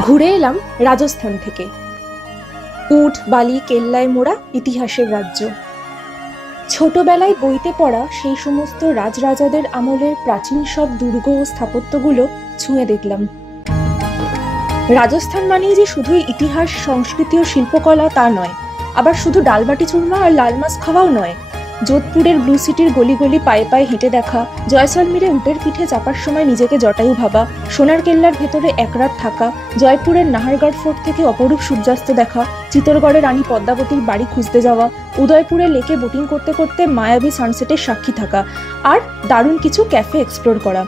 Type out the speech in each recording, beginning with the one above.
ঘুরে এলাম রাজস্থান থেকে। উট বালি কেল্লায় মোড়া ইতিহাসের রাজ্য। ছোটবেলায় বইতে পড়া সেই সমস্ত রাজরাজাদের আমলের প্রাচীন সব দুর্গ ও স্থাপত্যগুলো ছুঁয়ে দেখলাম। রাজস্থান মানেই যে শুধুই ইতিহাস, সংস্কৃতি ও শিল্পকলা তা নয়, আবার শুধু ডালবাটি চুরমা আর লাল মাছ খাওয়াও নয়। যোধপুরের ব্লু সিটির গলি গলি পায়ে পায়ে হেঁটে দেখা, জয়সলমীরে উটের পিঠে চাপার সময় নিজেকে জটায়ু ভাবা, সোনার কেল্লার ভেতরে এক রাত থাকা, জয়পুরের নাহারগড় ফোর্ট থেকে অপরূপ সূর্যাস্ত দেখা, চিত্তরগড়ের রানী পদ্মাবতীর বাড়ি খুঁজতে যাওয়া, উদয়পুরে লেকে বোটিং করতে করতে মায়াবী সানসেটের সাক্ষী থাকা, আর দারুণ কিছু ক্যাফে এক্সপ্লোর করা,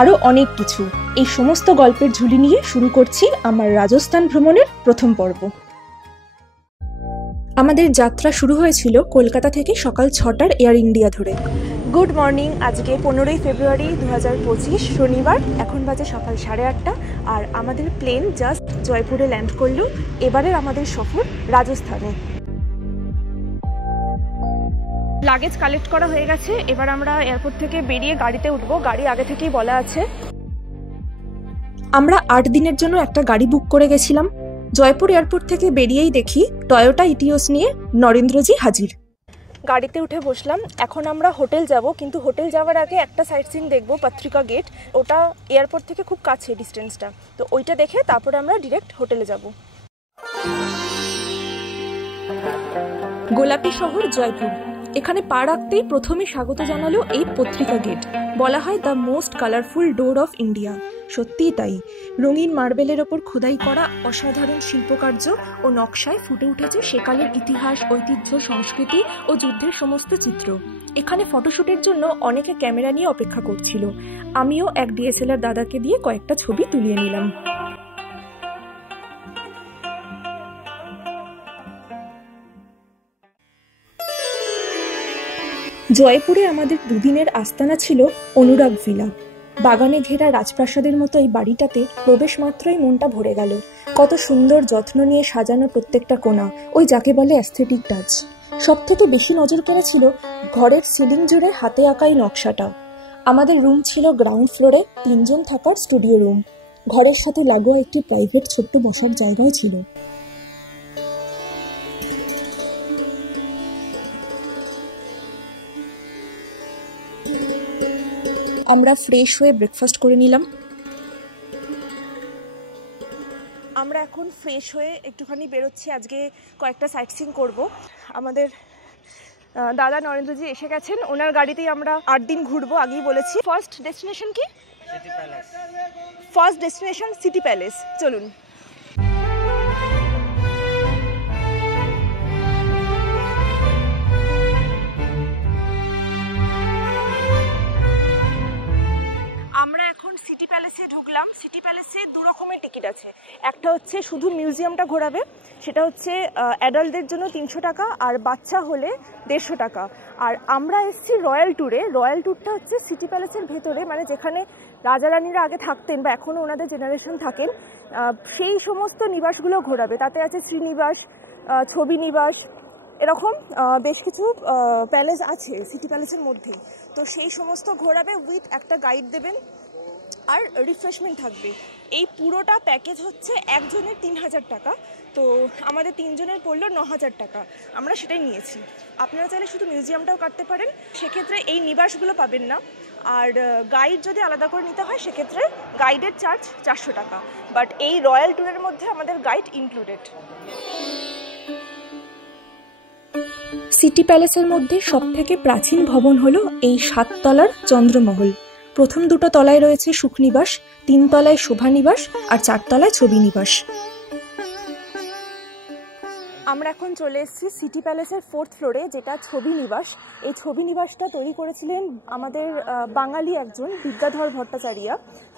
আরও অনেক কিছু। এই সমস্ত গল্পের ঝুলি নিয়ে শুরু করছি আমার রাজস্থান ভ্রমণের প্রথম পর্ব। আমাদের যাত্রা শুরু হয়েছিল কলকাতা থেকে সকাল 6টার এয়ার ইন্ডিয়া ধরে। গুড মর্নিং, আজকে 15ই ফেব্রুয়ারি 2025 শনিবার। এখন বাজে সকাল 8:30 আর আমাদের প্লেন জাস্ট জয়পুরে ল্যান্ড করলো। এবারের আমাদের সফর রাজস্থানে। লাগেজ কালেক্ট করা হয়ে গেছে, এবার আমরা এয়ারপোর্ট থেকে বেরিয়ে গাড়িতে উঠবো। গাড়ি আগে থেকেই বলা আছে। আমরা 8 দিনের জন্য একটা গাড়ি বুক করে গেছিলাম। জয়পুর এয়ারপোর্ট থেকে বেরিয়েই দেখি টয়োটা ইটিওস নিয়ে নরেন্দ্রজি হাজির। গাড়িতে উঠে বসলাম। এখন আমরা হোটেল যাব, কিন্তু হোটেল যাওয়ার আগে একটা সাইট সিন দেখবো, পত্রিকা গেট। ওটা এয়ারপোর্ট থেকে খুব কাছে ডিস্টেন্সটা, তো ওইটা দেখে তারপরে আমরা ডিরেক্ট হোটেলে যাব। গোলাপি শহর জয়পুর। এখানে পা রাখতেই প্রথমে স্বাগত জানালো এই পত্রিকা গেট। বলা হয় the most colourful door of India. সত্যিই তাই। রঙিন মার্বেলের ওপর খোদাই করা অসাধারণ শিল্পকার্য ও নকশায় ফুটে উঠেছে সেকালের ইতিহাস, ঐতিহ্য, সংস্কৃতি ও যুদ্ধের সমস্ত চিত্র। এখানে ফটোশুটের জন্য অনেকে ক্যামেরা নিয়ে অপেক্ষা করছিল। আমিও এক ডিএসএলআর দাদাকে দিয়ে কয়েকটা ছবি তুলিয়ে নিলাম। জয়পুরে আমাদের দুদিনের আস্তানা ছিল অনুরাগ ভিলা। বাগানে ঘেরা রাজপ্রাসাদের মতো এই বাড়িটাতে প্রবেশ মাত্রই মনটা ভরে গেল। কত সুন্দর যত্ন নিয়ে সাজানো প্রত্যেকটা কোণা, ওই যাকে বলে অ্যাস্থেটিক টাচ। সব থেকে বেশি নজর কেড়েছিল ঘরের সিলিং জুড়ে হাতে আঁকা এই নকশাটা। আমাদের রুম ছিল গ্রাউন্ড ফ্লোরে, 3 জন থাকার স্টুডিও রুম। ঘরের সাথে লাগোয়া একটি প্রাইভেট ছোট্ট বসার জায়গাও ছিল। আমরা ফ্রেশ হয়ে ব্রেকফাস্ট করে নিলাম। আমরা এখন ফ্রেশ হয়ে একটুখানি বেরোচ্ছি। আজকে কয়েকটা সাইট সিন করব। আমাদের দাদা নরেন্দ্রজি এসে গেছেন, ওনার গাড়িতেই আমরা 8 দিন ঘুরবো, আগেই বলেছি। ফার্স্ট ডেস্টিনেশন কি? City palace. First destination city palace. চলুন। সিটি প্যালেসে ঢুকলাম। সিটি প্যালেসে 2 রকমের টিকিট আছে। একটা হচ্ছে শুধু মিউজিয়ামটা ঘোরাবে, সেটা হচ্ছে অ্যাডাল্টদের জন্য 300 টাকা, আর বাচ্চা হলে 150 টাকা। আর আমরা এসেছি রয়্যাল ট্যুরে। রয়্যাল ট্যুরটা হচ্ছে সিটি প্যালেসের ভেতরে, মানে যেখানে রাজা রানীরা আগে থাকতেন বা এখনও ওনাদের জেনারেশন থাকেন, সেই সমস্ত নিবাসগুলো ঘোরাবে। তাতে আছে শ্রীনিবাস, ছবি নিবাস, এরকম বেশ কিছু প্যালেস আছে সিটি প্যালেসের মধ্যেই। তো সেই সমস্ত ঘোরাবে, উইথ একটা গাইড দেবেন আর রিফ্রেশমেন্ট থাকবে। এই পুরোটা প্যাকেজ হচ্ছে একজনের 3000 টাকা। তো আমাদের 3 জনের পড়লো 9000 টাকা। আমরা সেটাই নিয়েছি। আপনারা চাইলে শুধু মিউজিয়ামটাও কাটতে পারেন, সেক্ষেত্রে এই নিবাসগুলো পাবেন না। আর গাইড যদি আলাদা করে নিতে হয়, সেক্ষেত্রে গাইডের চার্জ 400 টাকা। বাট এই রয়্যাল ট্যুরের মধ্যে আমাদের গাইড ইনক্লুডেড। সিটি প্যালেসের মধ্যে সবথেকে প্রাচীন ভবন হলো এই 7 তলার চন্দ্রমহল। প্রথম 2টো তলায় রয়েছে সুখনিবাস, 3 তলায় শোভানিবাস আর 4 তলায় ছবি নিবাস। আমরা এখন চলে এসেছি সিটি প্যালেসের 4th ফ্লোরে, যেটা ছবি নিবাস। এই ছবি নিবাসটা তৈরি করেছিলেন আমাদের বাঙালি একজন বিদ্যাধর ভট্টাচার্য।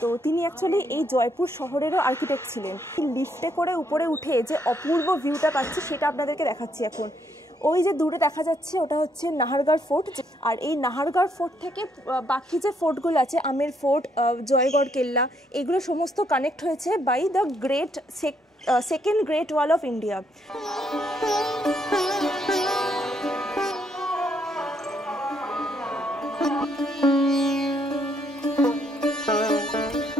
তো তিনি অ্যাকচুয়ালি এই জয়পুর শহরেরও আর্কিটেক্ট ছিলেন। লিফটে করে উপরে উঠে যে অপূর্ব ভিউটা পাচ্ছি, সেটা আপনাদেরকে দেখাচ্ছি এখন। ওই যে দূরে দেখা যাচ্ছে, ওটা হচ্ছে নাহারগড় ফোর্ট। আর এই নাহারগড় ফোর্ট থেকে বাকি যে ফোর্টগুলো আছে, আমের ফোর্ট, জয়গড় কেল্লা, এগুলো সমস্ত কানেক্ট হয়েছে by the second great wall of India.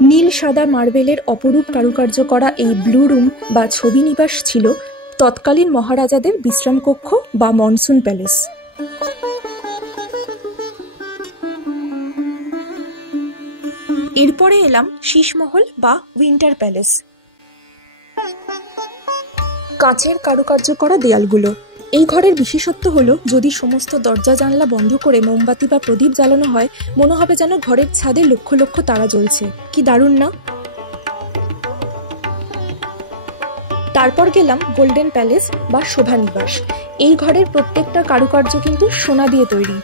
নীল সাদা মার্বেলের অপরূপ কারুকার্য করা এই ব্লু রুম বা ছবি নিবাস ছিল তৎকালীন মহারাজাদের বিশ্রাম কক্ষ বা মনসুন প্যালেস। এরপরে এলাম শীষমহল বা উইন্টার প্যালেস। কাঁচের কারুকার্য করা দেয়ালগুলো। এই ঘরের বিশেষত্ব হলো যদি সমস্ত দরজা জানলা বন্ধ করে মোমবাতি বা প্রদীপ জ্বালানো হয় মনে হবে যেন ঘরের ছাদে লক্ষ লক্ষ তারা জ্বলছে। কি দারুণ না? তারপর গেলাম গোল্ডেন প্যালেস বা শোভা নিবাস। এই ঘরের প্রত্যেকটা কারুকার্য কিন্তু সোনা দিয়ে তৈরি।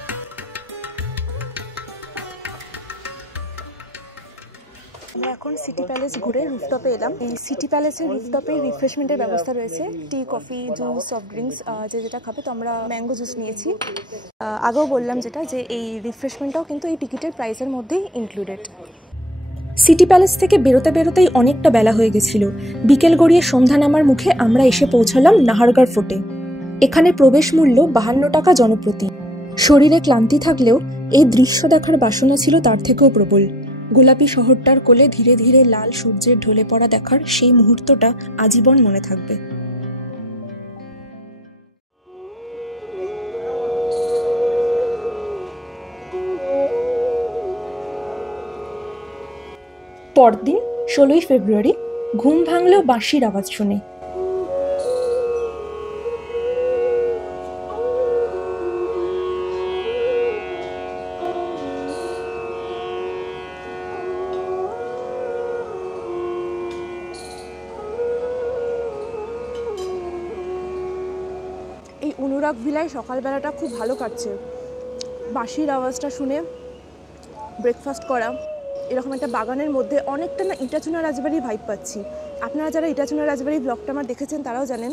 আমরা এখন সিটি প্যালেস ঘুরে রুফটপে এলাম। এই সিটি প্যালেসের রুফটপে রিফ্রেশমেন্টের ব্যবস্থা রয়েছে, টি, কফি, জুস, সফট ড্রিঙ্কস, যেটা খাবে। তো আমরা ম্যাঙ্গো জুস নিয়েছি। আগেও বললাম যেটা যে এই রিফ্রেশমেন্টটাও কিন্তু এই টিকিটের প্রাইসের মধ্যেই ইনক্লুডেড। সিটি প্যালেস থেকে বেরোতে বেরোতেই অনেকটা বেলা হয়ে গেছিল। বিকেল গড়িয়ে সন্ধ্যা নামার মুখে আমরা এসে পৌঁছালাম নাহারগড় ফোর্টে। এখানে প্রবেশ মূল্য 52 টাকা জনপ্রতি। শরীরে ক্লান্তি থাকলেও এই দৃশ্য দেখার বাসনা ছিল তার থেকেও প্রবল। গোলাপি শহরটার কোলে ধীরে ধীরে লাল সূর্যের ঢলে পড়া দেখার সেই মুহূর্তটা আজীবন মনে থাকবে। পরদিন 16 ফেব্রুয়ারি ঘুম ভাঙল বাঁশির আওয়াজ শুনে। এই অনুরাগ ভিলায় সকালবেলাটা খুব ভালো কাটছে। বাঁশির আওয়াজটা শুনে ব্রেকফাস্ট করা, এরকম একটা বাগানের মধ্যে অনেকটা না ইটাচুনা রাজবাড়ি ভাইব পাচ্ছি। আপনারা যারা ইটাচুনা রাজবাড়ি ব্লগটা আমার দেখেছেন তারাও জানেন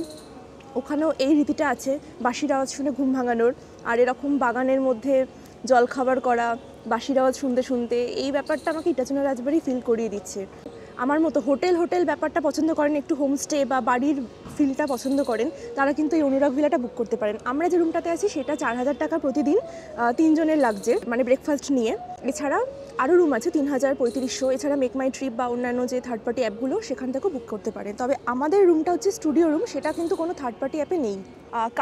ওখানেও এই রীতিটা আছে, বাঁশির আওয়াজ শুনে ঘুম ভাঙানোর। আর এরকম বাগানের মধ্যে জল খাবার করা, বাঁশির আওয়াজ শুনতে শুনতে, এই ব্যাপারটা আমাকে ইটাচুনা রাজবাড়ি ফিল করিয়ে দিচ্ছে। আমার মতো হোটেল ব্যাপারটা পছন্দ করেন, একটু হোমস্টে বা বাড়ির ফিলটা পছন্দ করেন, তারা কিন্তু এই অনুরাগ ভিলাটা বুক করতে পারেন। আমরা যে রুমটাতে আছি সেটা 4000 টাকা প্রতিদিন 3 জনের লাগছে, মানে ব্রেকফাস্ট নিয়ে। এছাড়া আরও রুম আছে 3000, 3500। এছাড়া মেক মাই ট্রিপ বা অন্যান্য যে থার্ড পার্টি অ্যাপগুলো সেখান থেকেও বুক করতে পারেন। তবে আমাদের রুমটা হচ্ছে স্টুডিও রুম, সেটা কিন্তু কোনো থার্ড পার্টি অ্যাপে নেই।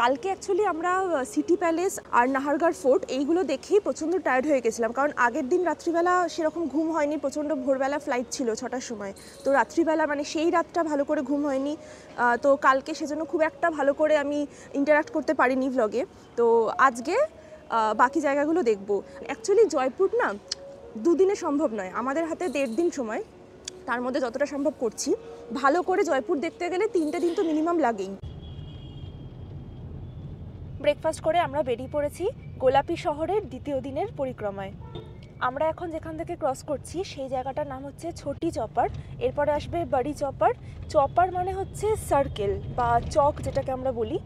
কালকে অ্যাকচুয়ালি আমরা সিটি প্যালেস আর নাহারগড় ফোর্ট এইগুলো দেখেই প্রচণ্ড টায়ার্ড হয়ে গেছিলাম, কারণ আগের দিন রাত্রিবেলা সেরকম ঘুম হয়নি, প্রচণ্ড ভোরবেলা ফ্লাইট ছিল 6টার সময়। তো রাত্রিবেলা মানে সেই রাতটা ভালো করে ঘুম হয়নি। তো কালকে সেজন্য খুব একটা ভালো করে আমি ইন্টারাক্ট করতে পারিনি ভ্লগে। তো আজকে বাকি জায়গাগুলো দেখব। অ্যাকচুয়ালি জয়পুর না 2 দিনে সম্ভব নয়, আমাদের হাতে 1.5 দিন সময়, তার মধ্যে যতটা সম্ভব করছি। ভালো করে জয়পুর দেখতে গেলে 3টে দিন তো মিনিমাম লাগেই। ব্রেকফাস্ট করে আমরা বেরিয়ে পড়েছি গোলাপি শহরের দ্বিতীয় দিনের পরিক্রমায়। আমরা এখন যেখান থেকে ক্রস করছি সেই জায়গাটার নাম হচ্ছে ছোটি চপার। এরপরে আসবে বড়ি চপার। চপার মানে হচ্ছে সার্কেল বা চক যেটাকে আমরা বলি।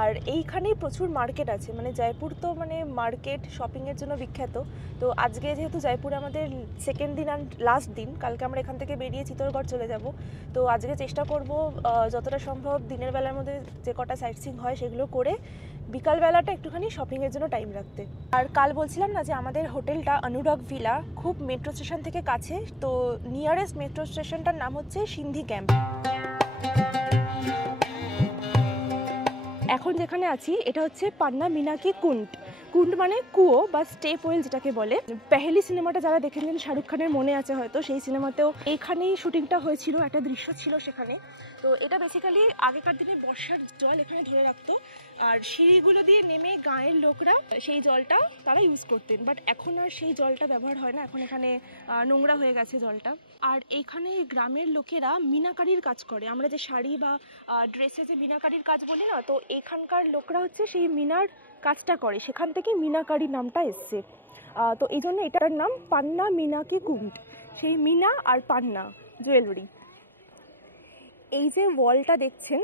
আর এইখানেই প্রচুর মার্কেট আছে, মানে জয়পুর তো মানে মার্কেট শপিংয়ের জন্য বিখ্যাত। তো আজকে যেহেতু জয়পুরে আমাদের সেকেন্ড দিন অ্যান্ড লাস্ট দিন, কালকে আমরা এখান থেকে বেরিয়ে চিত্তরগড় চলে যাব। তো আজকে চেষ্টা করব যতটা সম্ভব দিনের বেলার মধ্যে যে কটা সাইট সিইং হয় সেগুলো করে বিকালবেলাটা একটুখানি শপিংয়ের জন্য টাইম রাখতে। আর কাল বলছিলাম না যে আমাদের হোটেলটা অনুরাগ ভিলা খুব মেট্রো স্টেশন থেকে কাছে। তো নিয়ারেস্ট মেট্রো স্টেশনটার নাম হচ্ছে সিন্ধি ক্যাম্প। এখন যেখানে আছি এটা হচ্ছে পান্না মিনাকি কুন্ড। কুন্ড মানে কুয়ো বা স্টেপ ওয়েল যেটাকে বলে। পেহেলি সিনেমাটা যারা দেখেছেন শাহরুখ খানের মনে আছে হয়তো, সেই সিনেমাতেও এইখানেই শুটিংটা হয়েছিল, একটা দৃশ্য ছিল সেখানে। তো এটা বেসিক্যালি আগেকার দিনে বর্ষার জল এখানে ধরে রাখতো, আর সিঁড়িগুলো দিয়ে নেমে গাঁয়ের লোকরা সেই জলটা তারা ইউজ করতেন। বাট এখন আর সেই জলটা ব্যবহার হয় না, এখন এখানে নোংরা হয়ে গেছে জলটা। আর এইখানে গ্রামের লোকেরা মিনাকারির কাজ করে, আমরা যে শাড়ি বা ড্রেসে যে মিনাকারির কাজ বলি না, তো এখানকার লোকরা হচ্ছে সেই মিনার কাজটা করে, সেখান থেকে মিনাকারি নামটা এসছে। তো এই জন্য এটার নাম পান্না মিনাকি কুন্ড, সেই মিনা আর পান্না জুয়েলারি। এই যে ওয়ালটা দেখছেন,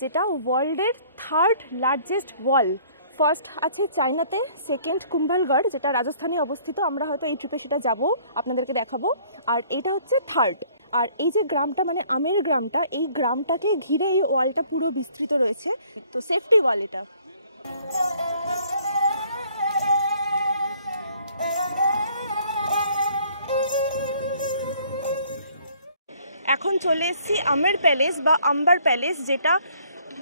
যেটা ওয়ার্ল্ডের 3rd লার্জেস্ট ওয়াল। ফার্স্ট আছে চায়নাতে, সেকেন্ড কুম্ভলগড় যেটা রাজস্থানে অবস্থিত, আমরা হয়তো এই ট্রিপে সেটা যাব, আপনাদেরকে দেখাবো। আর এটা হচ্ছে 3rd। আর এই যে গ্রামটা মানে আমের গ্রামটা, এই গ্রামটাকে ঘিরে এই ওয়ালটা পুরো বিস্তৃত রয়েছে। তো সেফটি ওয়াল এটা। এখন চলে এসেছি আমের প্যালেস বা আম্বার প্যালেস, যেটা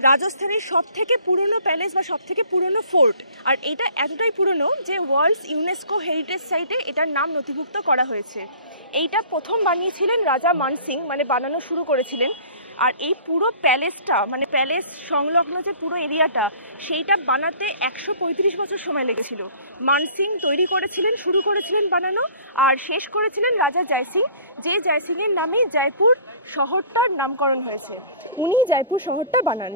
রাজস্থানের সব থেকে পুরনো প্যালেস বা সব থেকে পুরনো ফোর্ট। আর এটা এতটাই পুরনো যে ওয়ার্ল্ড ইউনেস্কো হেরিটেজ সাইটে এটার নাম নথিভুক্ত করা হয়েছে। এইটা প্রথম বানিয়েছিলেন রাজা মানসিং, মানে বানানো শুরু করেছিলেন। আর এই পুরো প্যালেসটা, মানে প্যালেস সংলগ্ন যে পুরো এরিয়াটা, সেইটা বানাতে 135 বছর সময় লেগেছিল। মানসিং তৈরি করেছিলেন, শুরু করেছিলেন বানানো, আর শেষ করেছিলেন রাজা জয়সিং, যে জয়সিংয়ের নামেই জয়পুর শহরটার নামকরণ হয়েছে। উনি জয়পুর শহরটা বানান।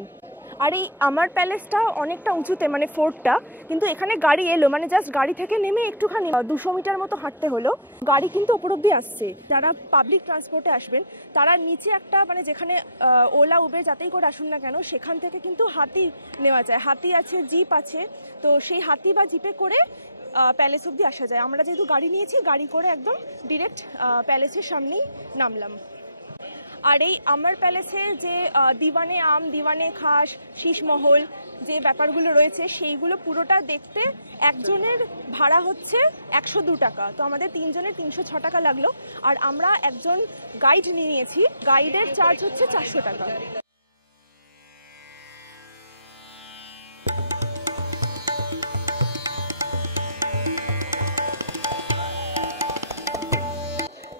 আর এই আমার প্যালেসটা অনেকটা উঁচুতে, মানে ফোর্টটা, কিন্তু এখানে গাড়ি এলো, মানে জাস্ট গাড়ি থেকে নেমে একটুখানি 200 মিটার মতো হাঁটতে হলো। গাড়ি কিন্তু ওপর অব্দি আসছে। যারা পাবলিক ট্রান্সপোর্টে আসবেন তারা নিচে একটা, মানে যেখানে ওলা উবের যাতেই করে আসুন না কেন, সেখান থেকে কিন্তু হাতি নেওয়া যায়। হাতি আছে, জিপ আছে, তো সেই হাতি বা জিপে করে প্যালেস অব্দি আসা যায়। আমরা যেহেতু গাড়ি নিয়েছি, গাড়ি করে একদম ডিরেক্ট প্যালেসের সামনেই নামলাম। আর এই আমার প্যালেসে যে দিওয়ানে আম, দিওয়ানে খাস, শীষমহল যে ব্যাপারগুলো রয়েছে, সেইগুলো পুরোটা দেখতে একজনের ভাড়া হচ্ছে 102 টাকা। তো আমাদের 3 জনের 306 টাকা লাগলো। আর আমরা একজন গাইড নিয়েছি, গাইডের চার্জ হচ্ছে 400 টাকা।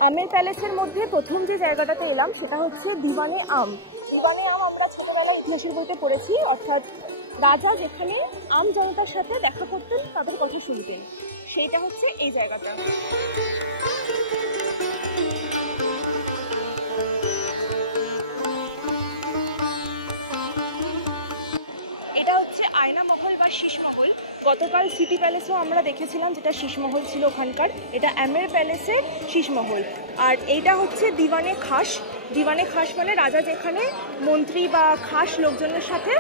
আমের প্যালেসের মধ্যে প্রথম যে জায়গাটাতে এলাম সেটা হচ্ছে দিওয়ানে আম। দিওয়ানে আম আমরা ছোটবেলায় ইতিহাসের বইতে পড়েছি, অর্থাৎ রাজা যেখানে আম জনতার সাথে দেখা করতেন, তাদের কথা শুনতেন, সেইটা হচ্ছে এই জায়গাটা। এটা হচ্ছে আয়না মহল বা শীষমহল। গতকাল সিটি প্যালেসেও আমরা দেখেছিলাম যেটা শীষমহল ছিল ওখানকার। এটা আমের প্যালেসের শীষমহল। আর এইটা হচ্ছে দিওয়ানে খাস। দিওয়ানে খাস মানে রাজা যেখানে মন্ত্রী বা খাস লোকজনের সাথে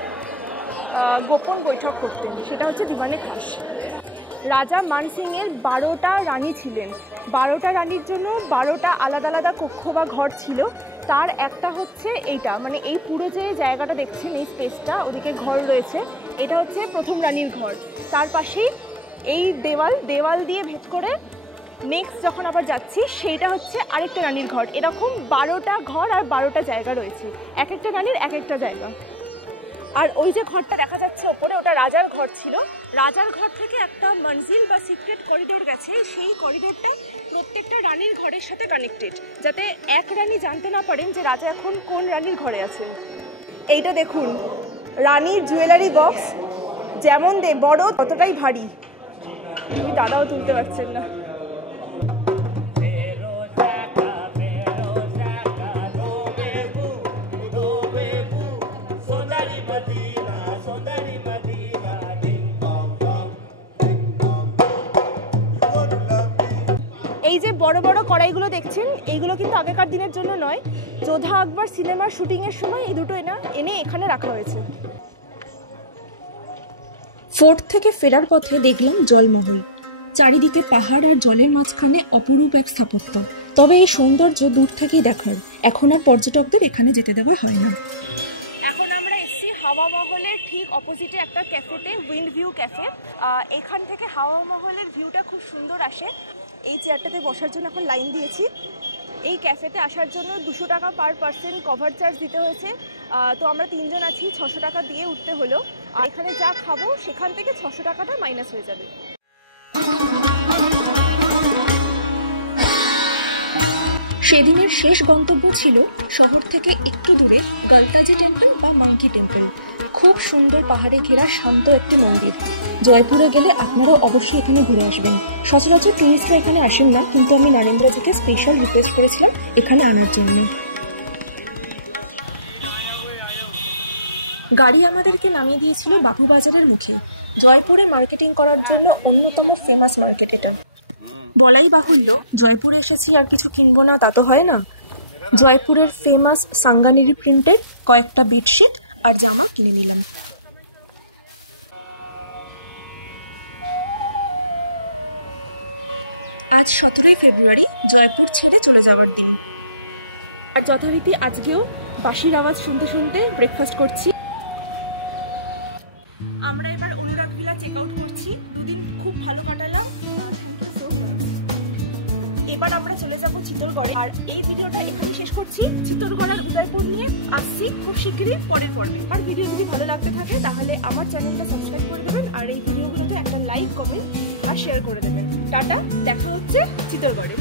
গোপন বৈঠক করতেন, সেটা হচ্ছে দিওয়ানে খাস। রাজা মানসিংয়ের 12টা রানী ছিলেন। 12টা রানীর জন্য 12টা আলাদা আলাদা কক্ষ বা ঘর ছিল। তার একটা হচ্ছে এইটা, মানে এই পুরো যে জায়গাটা দেখছেন, এই স্পেসটা, ওদিকে ঘর রয়েছে, এটা হচ্ছে প্রথম রানীর ঘর। তার পাশেই এই দেওয়াল দিয়ে ভেদ করে নেক্সট যখন আবার যাচ্ছি, সেইটা হচ্ছে আরেকটা রানীর ঘর। এরকম 12টা ঘর আর 12টা জায়গা রয়েছে, এক একটা রানীর এক একটা জায়গা। আর ওই যে ঘরটা দেখা যাচ্ছে ওপরে, ওটা রাজার ঘর ছিল। রাজার ঘর থেকে একটা মঞ্জিল বা সিক্রেট করিডোর গেছে। সেই করিডোরটা প্রত্যেকটা রানীর ঘরের সাথে কানেক্টেড, যাতে এক রানী জানতে না পারেন যে রাজা এখন কোন রানীর ঘরে আছেন। এইটা দেখুন, রানীর জুয়েলারি বক্স, যেমন বড় ততটাই ভারী। দাদাও তুলতে পারছেন না। এই যে বড় বড় কড়াইগুলো দেখছেন, এইগুলো কিন্তু আগেকার দিনের জন্য নয়। যোধা আকবর সিনেমার শুটিংয়ের সময় এই দুটো এনে এখানে রাখা হয়েছে। ফোর্ট থেকে ফেরার পথে দেখলাম জলমহল। চারিদিকে পাহাড় আর জলের মাঝখানে অপরূপ এক স্থাপত্য। তবে এই সৌন্দর্য দূর থেকেই দেখার, এখন আর পর্যটকদের এখানে যেতে দেওয়া হয় না। এখন আমরা এসেছি হাওয়া মহলের ঠিক অপোজিটে একটা ক্যাফেতে, উইন্ড ভিউ ক্যাফে। এখান থেকে হাওয়া মহলের ভিউটা খুব সুন্দর আসে। এই চেয়ারটাতে বসার জন্য এখন লাইন দিয়েছি। এই ক্যাফেতে আসার জন্য 200 টাকা পার পার্সন কভার চার্জ দিতে হয়েছে। তো আমরা 3 জন আছি, 600 টাকা দিয়ে উঠতে হলো। আর এখানে যা খাবো সেখান থেকে 600 টাকাটা মাইনাস হয়ে যাবে। সেদিনের শেষ গন্তব্য ছিল শহর থেকে একটু দূরে গলতাজি টেম্পল বা মাঙ্কি টেম্পল। খুব সুন্দর পাহাড়ে ঘেরা শান্ত একটি মন্দির। জয়পুরে গেলে আপনারাও অবশ্যই এখানে ঘুরে আসবেন। সচরাচর টুরিস্টরা এখানে আসেন না, কিন্তু আমি নরেন্দ্রজিকে স্পেশাল রিকোয়েস্ট করেছিলাম এখানে আনার জন্য। গাড়ি আমাদেরকে নামিয়ে দিয়েছিল বাবুবাজারের মুখে। জয়পুরে মার্কেটিং করার জন্য অন্যতম ফেমাস মার্কেট এটা। বলাই বাহুল্য, জয়পুরে এসেছি আর কিছু কিনবো না তা তো হয় না। জয়পুরের ফেমাস সাঙ্গানিরি প্রিন্টের কয়েকটা বেডশিট আর জামা কিনে নিলাম। আজ 17 ফেব্রুয়ারি, জয়পুর ছেড়ে চলে যাওয়ার দিন। আর যথারীতি আজকেও বাঁশির আওয়াজ শুনতে শুনতে ব্রেকফাস্ট করছি। আমরা এবার অনুরাগ ভিলা চেক আউট করছি। দুদিন খুব ভালো কাটালাম। এবার আমরা চলে যাব চিতলগড়ে। আর এই ভিডিওটা এখানে শেষ করছি। চিত্তরগড় আর উদয়পুর নিয়ে আসছি খুব শিগগিরই পরের পর্বে। আর ভিডিও যদি ভালো লাগতে থাকে তাহলে আমার চ্যানেলটা সাবস্ক্রাইব করে দেবেন, আর এই ভিডিওগুলোতে একটা লাইক, কমেন্ট আর শেয়ার করে দেবেন। টাটা, দেখা হচ্ছে চিত্তরগড়ে।